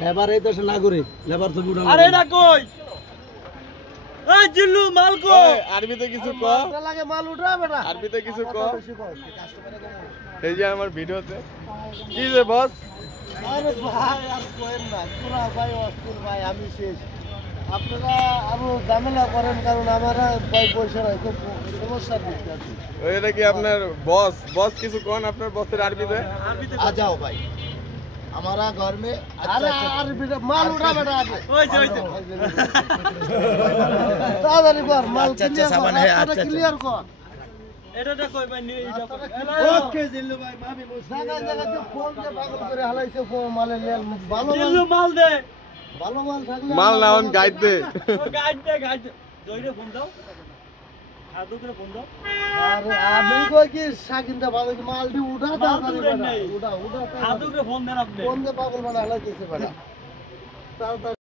Labour এই দেশে নাগরিক লেবার তো বুড়া আরে এটা কই এই জিল্লু মাল কো আরবিতে কিছু ক লাগে মাল উঠা বেটা আরবিতে কিছু ক এই যে আমার ভিডিওতে কি যে বস আরে ভাই আর কোয়েন না পুরা ভাই অস্থির ভাই আমি শেষ আপনারা আরো ঝামেলা করেন কারণ আমারা ভাই পয়সা নাই খুব সমস্যার মধ্যে আছি ওইটা কি আপনার বস বস কিছু কোন আপনার বসের আরবিতে आ जाओ भाई हमारा घर में अरे माल उठा बेटा ওই যে ताड़ाताड़ी कर माल क्लियर कर এটা কই ভাই নিয়ে যাও ओके जिल्लू भाई माफी জায়গা জায়গাতে ফোন দিয়ে পাগল করে হালাইছে ফোন মালে ভালো জিল্লু মাল দে ভালো মাল থাকলে মাল না অন গাইড দে ও গাইড দে জয়রে ফোন দাও সাধু করে ফোন দাও আরে আমি কই কি সাকিনটা ভালো মাল দি উঠা তাড়াতাড়ি উঠেন বেটা নাই। উঠা সাধু করে ফোন দেন আপনি ফোন দিয়ে পাগল বানা হালাইছে বেটা তাড়াতাড়ি